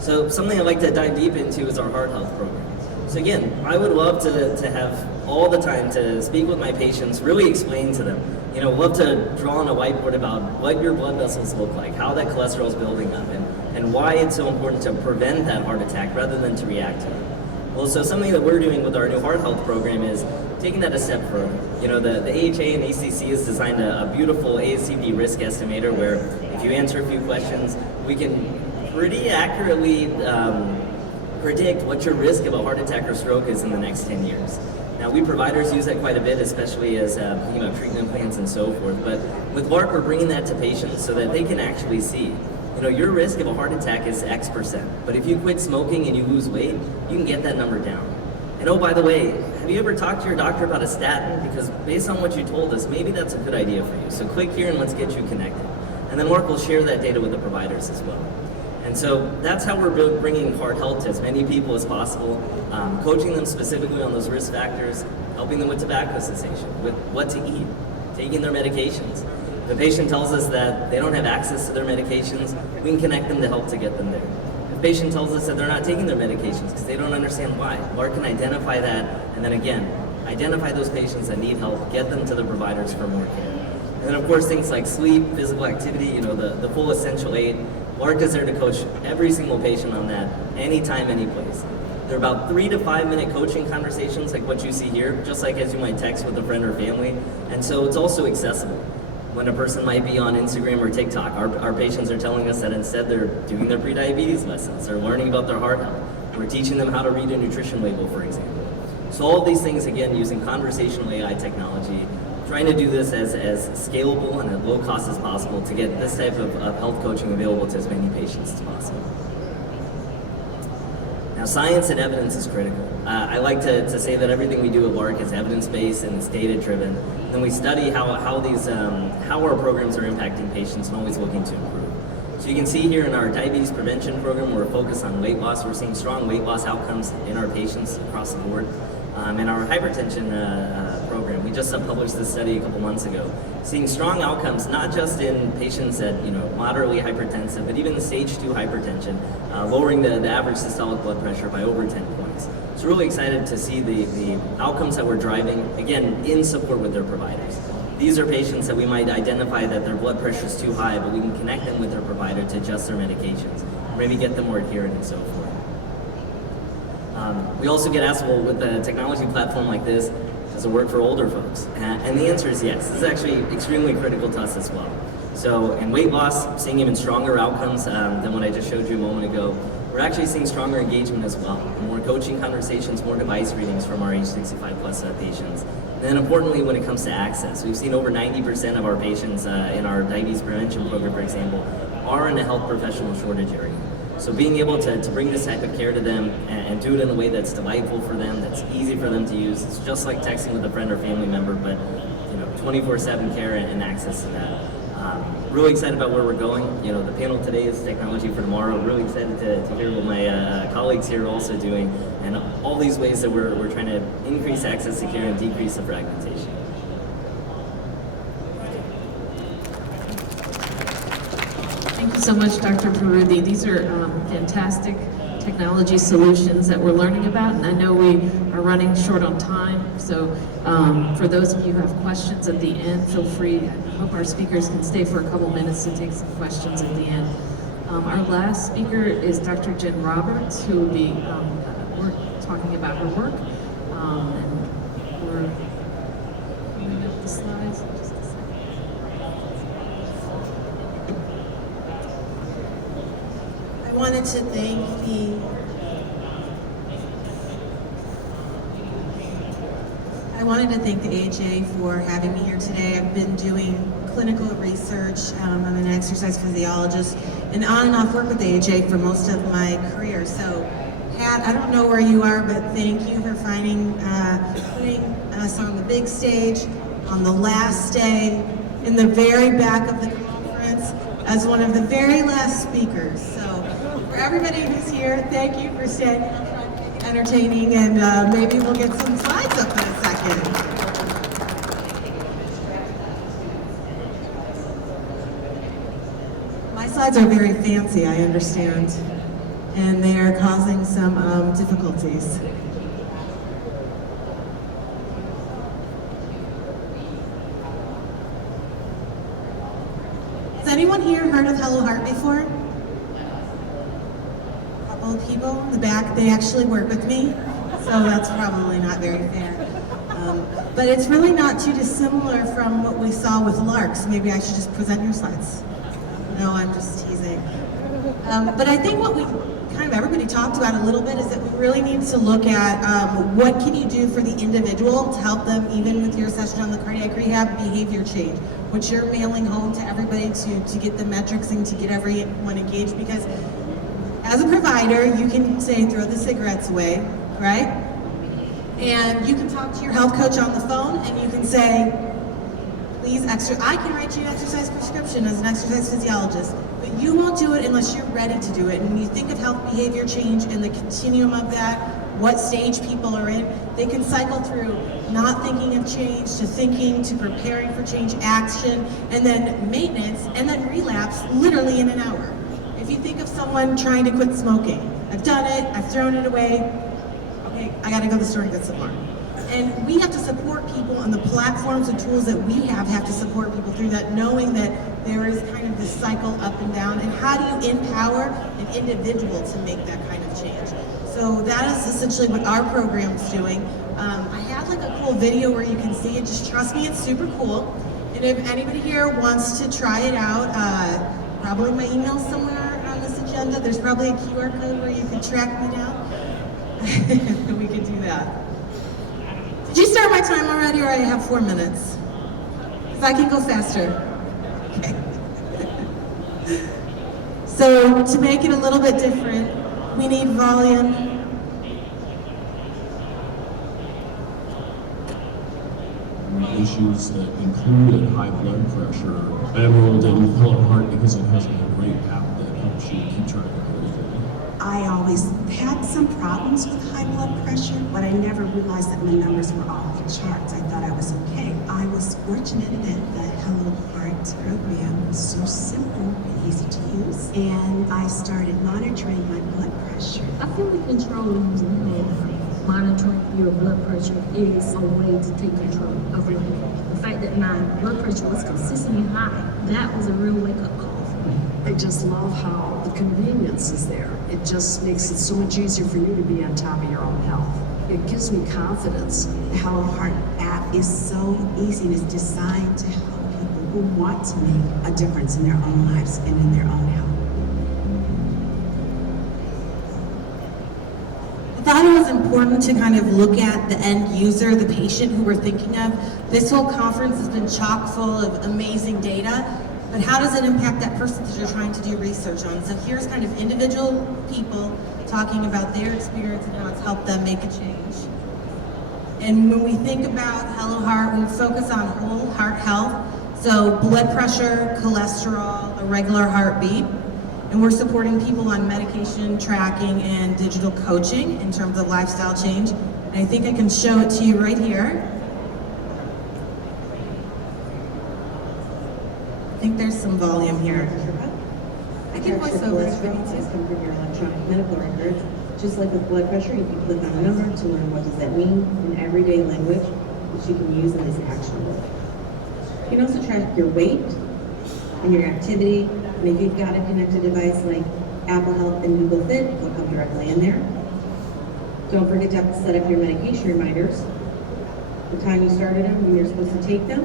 So something I'd like to dive deep into is our heart health program. So again, I would love to have all the time to speak with my patients, really explain to them, love to draw on a whiteboard about what your blood vessels look like, how that cholesterol is building up, and why it's so important to prevent that heart attack rather than to react to it. Well, so something that we're doing with our new heart health program is taking that a step further. The AHA and ACC has designed a beautiful ASCD risk estimator where if you answer a few questions, we can pretty accurately predict what your risk of a heart attack or stroke is in the next 10 years. Now, we providers use that quite a bit, especially as treatment plans and so forth. But with Barb, we're bringing that to patients so that they can actually see, your risk of a heart attack is X%. But if you quit smoking and you lose weight, you can get that number down. And oh, by the way, have you ever talked to your doctor about a statin? Because based on what you told us, maybe that's a good idea for you. So click here and let's get you connected. And then Mark will share that data with the providers as well. And so that's how we're bringing heart health to as many people as possible, coaching them specifically on those risk factors, helping them with tobacco cessation, with what to eat, taking their medications. If the patient tells us that they don't have access to their medications, we can connect them to help to get them there. If the patient tells us that they're not taking their medications because they don't understand why, Mark can identify that, and then again, identify those patients that need help, get them to the providers for more care. And then of course things like sleep, physical activity, the full essential aid. Mark is there to coach every single patient on that, anytime, any place. They're about 3 to 5 minute coaching conversations like what you see here, just like as you might text with a friend or family. And so it's also accessible. When a person might be on Instagram or TikTok, our patients are telling us that instead they're doing their pre-diabetes lessons, they're learning about their heart health. We're teaching them how to read a nutrition label, for example. So all of these things, again, using conversational AI technology, trying to do this as scalable and at low cost as possible to get this type of health coaching available to as many patients as possible. Now, science and evidence is critical. I like to say that everything we do at Bark is evidence-based and it's data-driven. Then we study how our programs are impacting patients and always looking to improve. So you can see here in our diabetes prevention program, we're focused on weight loss. We're seeing strong weight loss outcomes in our patients across the board. In our hypertension program, we just published this study a couple months ago, seeing strong outcomes not just in patients that moderately hypertensive, but even the stage 2 hypertension, lowering the average systolic blood pressure by over 10 points. So really excited to see the outcomes that we're driving, again, in support with their providers. These are patients that we might identify that their blood pressure is too high, but we can connect them with their provider to adjust their medications, maybe get them more adherent and so forth. We also get asked, well, with a technology platform like this, Does it work for older folks? And the answer is yes. This is actually extremely critical to us as well. So in weight loss, seeing even stronger outcomes than what I just showed you a moment ago, we're actually seeing stronger engagement as well. More coaching conversations, more device readings from our age 65 plus patients. And then importantly, when it comes to access, we've seen over 90% of our patients in our diabetes prevention program, for example, are in a health professional shortage area. So being able to bring this type of care to them and do it in a way that's delightful for them, that's easy for them to use, it's just like texting with a friend or family member, but 24/7 care and access to that. Really excited about where we're going. The panel today is Technology for Tomorrow. Really excited to hear what my colleagues here are also doing, and all these ways that we're trying to increase access to care and decrease the fragmentation. Thank you so much, Dr. Perudi. These are fantastic technology solutions that we're learning about, and I know we are running short on time, so for those of you who have questions at the end, feel free. I hope our speakers can stay for a couple minutes to take some questions at the end. Our last speaker is Dr. Jenn Roberts, who will be talking about her work, and we're putting up the slides in just a second. I wanted to thank the AHA for having me here today. I've been doing clinical research. I'm an exercise physiologist and on and off work with the AHA for most of my career. So, Pat, I don't know where you are, but thank you for putting us on the big stage on the last day in the very back of the conference as one of the very last speakers. So, for everybody who's here, thank you for staying entertaining, and maybe we'll get some slides up in a second. My slides are very fancy, I understand, and they are causing some difficulties. Has anyone here heard of Hello Heart before? People in the back, they actually work with me, so that's probably not very fair. But it's really not too dissimilar from what we saw with LARCs. Maybe I should just present your slides. No, I'm just teasing. But I think what we everybody talked about a little bit is that we really need to look at what can you do for the individual to help them, even with your session on the cardiac rehab, behavior change, which you're mailing home to everybody to get the metrics and to get everyone engaged, because as a provider, you can say, throw the cigarettes away, right? And you can talk to your health coach on the phone and you can say, please, I can write you an exercise prescription as an exercise physiologist, but you won't do it unless you're ready to do it. And when you think of health behavior change and the continuum of that, what stage people are in, they can cycle through not thinking of change to thinking to preparing for change, action, and then maintenance, and then relapse literally in an hour. If you think of someone trying to quit smoking, I've done it, I've thrown it away, okay, I gotta go to the store and get some more. And we have to support people, and the platforms and tools that we have to support people through that, knowing that there is kind of this cycle up and down, and how do you empower an individual to make that kind of change? So that is essentially what our program's doing. I have like a cool video where you can see it, just trust me, it's super cool. And if anybody here wants to try it out, probably my email's somewhere on this agenda. There's probably a QR code where you can track me down. We could do that. Did you start my time already, or I have 4 minutes? Because I can go faster. Okay. So to make it a little bit different, we need volume. Issues that include high blood pressure. I enrolled in Hello Heart because it has a great app that helps you keep track of everything. I always had some problems with high blood pressure, but I never realized that my numbers were off the charts. I thought I was okay. I was fortunate that the Hello Heart program was so simple and easy to use, and I started monitoring my blood pressure. I feel we control using monitoring your blood pressure is a way to take control of your health. The fact that my blood pressure was consistently high, that was a real wake-up call for me. I just love how the convenience is there. It just makes it so much easier for you to be on top of your own health. It gives me confidence. The Hello Heart app is so easy and is designed to help people who want to make a difference in their own lives and in their own health. I thought it was important to kind of look at the end user, the patient who we're thinking of. This whole conference has been chock full of amazing data, but how does it impact that person that you're trying to do research on? So here's kind of individual people talking about their experience and how it's helped them make a change. And when we think about Hello Heart, we focus on whole heart health, so blood pressure, cholesterol, a regular heartbeat. And we're supporting people on medication tracking and digital coaching in terms of lifestyle change. And I think I can show it to you right here. I think there's some volume here. I can voice over if you need to. Come from your electronic medical records. Just like with blood pressure, you can click on a number to learn what does that mean in everyday language, which you can use and is actionable. You can also track your weight and your activity. And if you've got a connected device like Apple Health and Google Fit, they'll come directly in there. Don't forget to set up your medication reminders, the time you started them, when you're supposed to take them.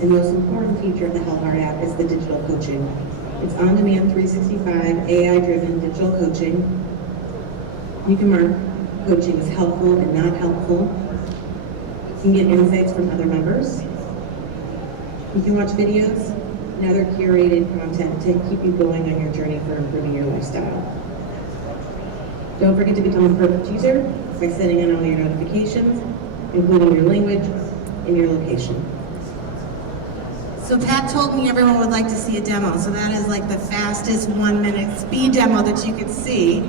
And the most important feature of the Health Heart app is the digital coaching. It's on-demand 365, AI-driven digital coaching. You can mark coaching as helpful and not helpful. You can get insights from other members. You can watch videos and other curated content to keep you going on your journey for improving your lifestyle. Don't forget to become a perfect user by setting in all your notifications, including your language and your location. So Pat told me everyone would like to see a demo, so that is like the fastest 1-minute speed demo that you could see.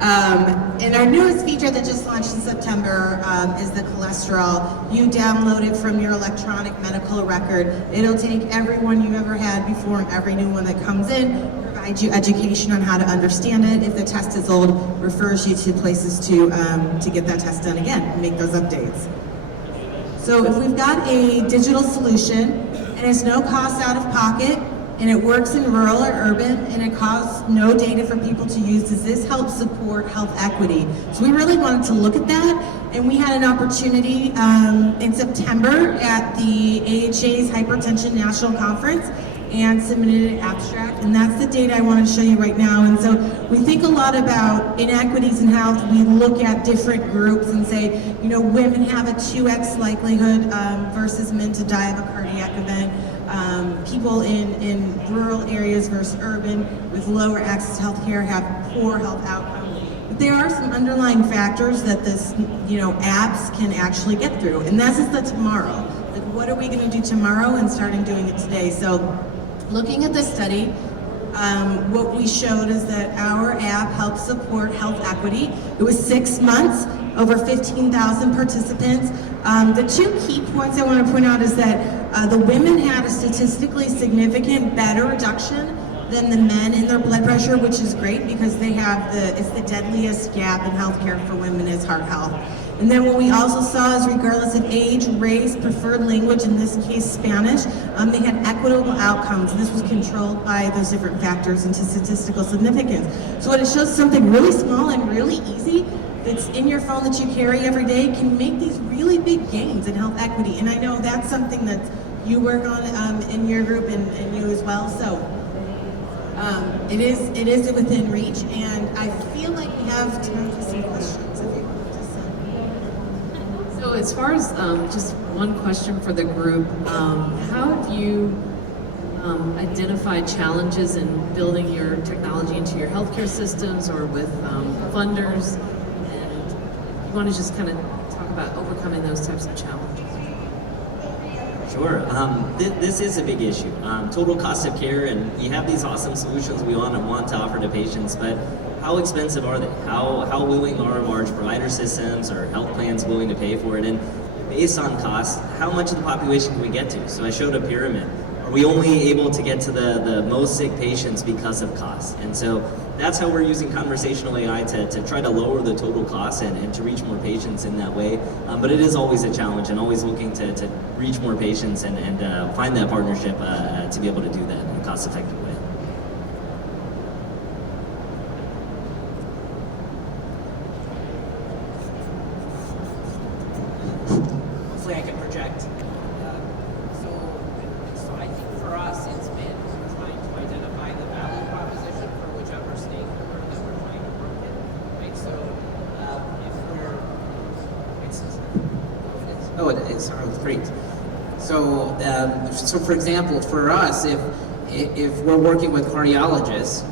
And our newest feature that just launched in September is the cholesterol. You download it from your electronic medical record. It'll take every one you've ever had before and every new one that comes in, provide you education on how to understand it. If the test is old, refers you to places to get that test done again and make those updates. So if we've got a digital solution and it's no cost out of pocket, and it works in rural or urban, and it costs no data for people to use, does this help support health equity? So we really wanted to look at that, and we had an opportunity in September at the AHA's Hypertension National Conference and submitted an abstract, and that's the data I want to show you right now. And so we think a lot about inequities in health. We look at different groups and say, you know, women have a 2x likelihood versus men to die of a cardiac event. People in rural areas versus urban with lower access to health care have poor health outcomes. But there are some underlying factors that this, apps can actually get through. And that's just the tomorrow. Like, what are we going to do tomorrow and starting doing it today? So looking at this study, what we showed is that our app helps support health equity. It was 6 months, over 15,000 participants. The two key points I want to point out is that the women had a statistically significant better reduction than the men in their blood pressure, which is great because they have it's the deadliest gap in healthcare for women is heart health. And then what we also saw is regardless of age, race, preferred language, in this case Spanish, they had equitable outcomes. And this was controlled by those different factors into statistical significance. So what it shows, something really small and really easy that's in your phone that you carry every day can make these really big gains in health equity. And I know that's something that you work on in your group and you as well. So it is within reach, and I feel like we have time for some questions if you want to send. So as far as just one question for the group, how have you identified challenges in building your technology into your healthcare systems or with funders? And you want to just kind of talk about overcoming those types of challenges? Sure. This is a big issue. Total cost of care, and you have these awesome solutions we want to offer to patients, but how expensive are they? How willing are large provider systems or health plans willing to pay for it? And based on cost, how much of the population can we get to? So I showed a pyramid. Are we only able to get to the most sick patients because of cost? And so that's how we're using conversational AI to try to lower the total cost and to reach more patients in that way. But it is always a challenge, and always looking to reach more patients and find that partnership to be able to do that in a cost-effective way. Oh, it sounds great. So, so for example, for us, if we're working with cardiologists,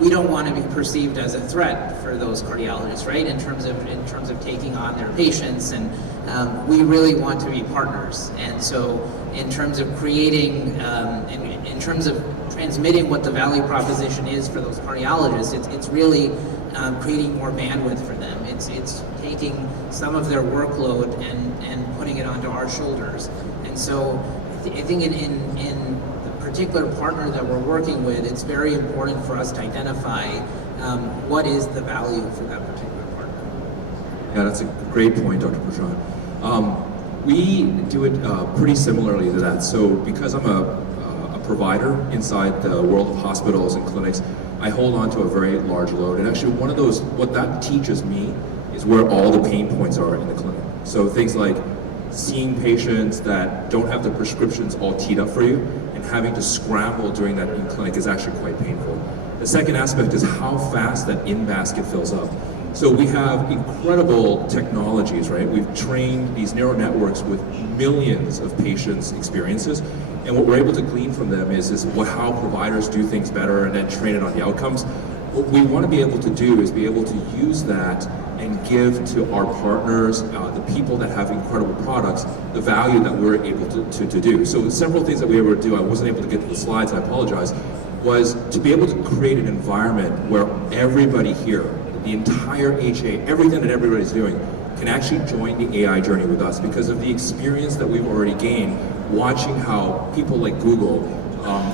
we don't want to be perceived as a threat for those cardiologists, right? In terms of taking on their patients, and we really want to be partners. And so, in terms of creating, in terms of transmitting what the value proposition is for those cardiologists, it's really creating more bandwidth for them. It's taking some of their workload and putting it onto our shoulders. And so, I think in the particular partner that we're working with, it's very important for us to identify what is the value for that particular partner. Yeah, that's a great point, Dr. Prashant. We do it pretty similarly to that. So because I'm a provider inside the world of hospitals and clinics, I hold on to a very large load. And actually one of those, what that teaches me is where all the pain points are in the clinic. So things like seeing patients that don't have the prescriptions all teed up for you and having to scramble during that in-clinic is actually quite painful. The second aspect is how fast that in-basket fills up. So we have incredible technologies, right? We've trained these neural networks with millions of patients' experiences, and what we're able to glean from them is how providers do things better and then train it on the outcomes. What we want to be able to do is be able to use that and give to our partners, the people that have incredible products, the value that we're able to do. So several things that we were able to do, I wasn't able to get to the slides, I apologize, was to be able to create an environment where everybody here, the entire HA, everything that everybody's doing, can actually join the AI journey with us because of the experience that we've already gained watching how people like Google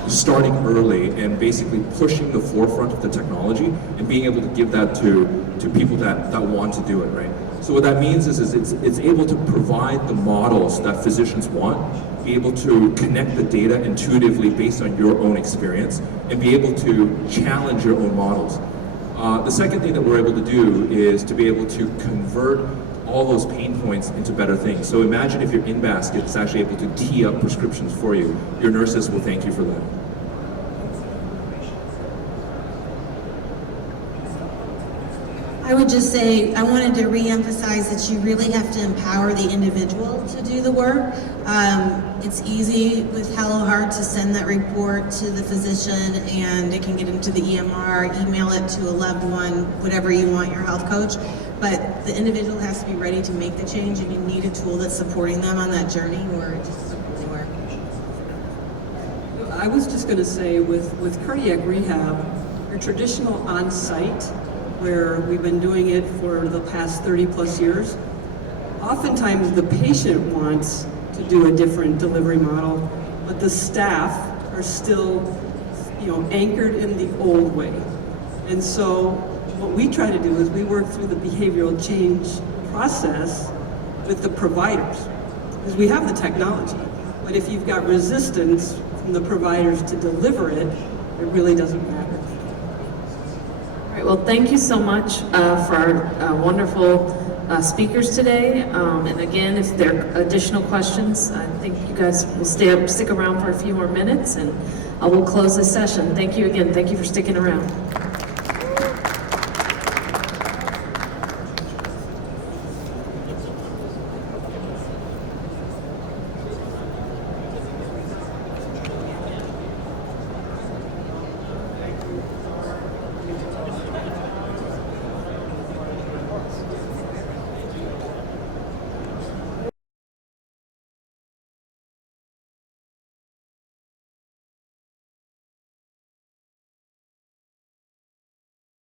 starting early and basically pushing the forefront of the technology and being able to give that to people that want to do it, right? So what that means is it's able to provide the models that physicians want, be able to connect the data intuitively based on your own experience, and be able to challenge your own models. The second thing that we're able to do is to be able to convert all those pain points into better things. So imagine if your in-basket is actually able to tee up prescriptions for you. Your nurses will thank you for that. I would just say, I wanted to re-emphasize that you really have to empower the individual to do the work. It's easy with Hello Heart to send that report to the physician and it can get into the EMR, email it to a loved one, whatever you want, your health coach. But the individual has to be ready to make the change, and you need a tool that's supporting them on that journey, or it just doesn't really work. I was just going to say, with cardiac rehab, your traditional on-site, where we've been doing it for the past 30 plus years, oftentimes the patient wants to do a different delivery model, but the staff are still, anchored in the old way. And so what we try to do is we work through the behavioral change process with the providers, because we have the technology, but if you've got resistance from the providers to deliver it, it really doesn't matter. All right, well, thank you so much for our wonderful speakers today. And again, if there are additional questions, I think you guys will stick around for a few more minutes, and we'll close this session. Thank you again. Thank you for sticking around.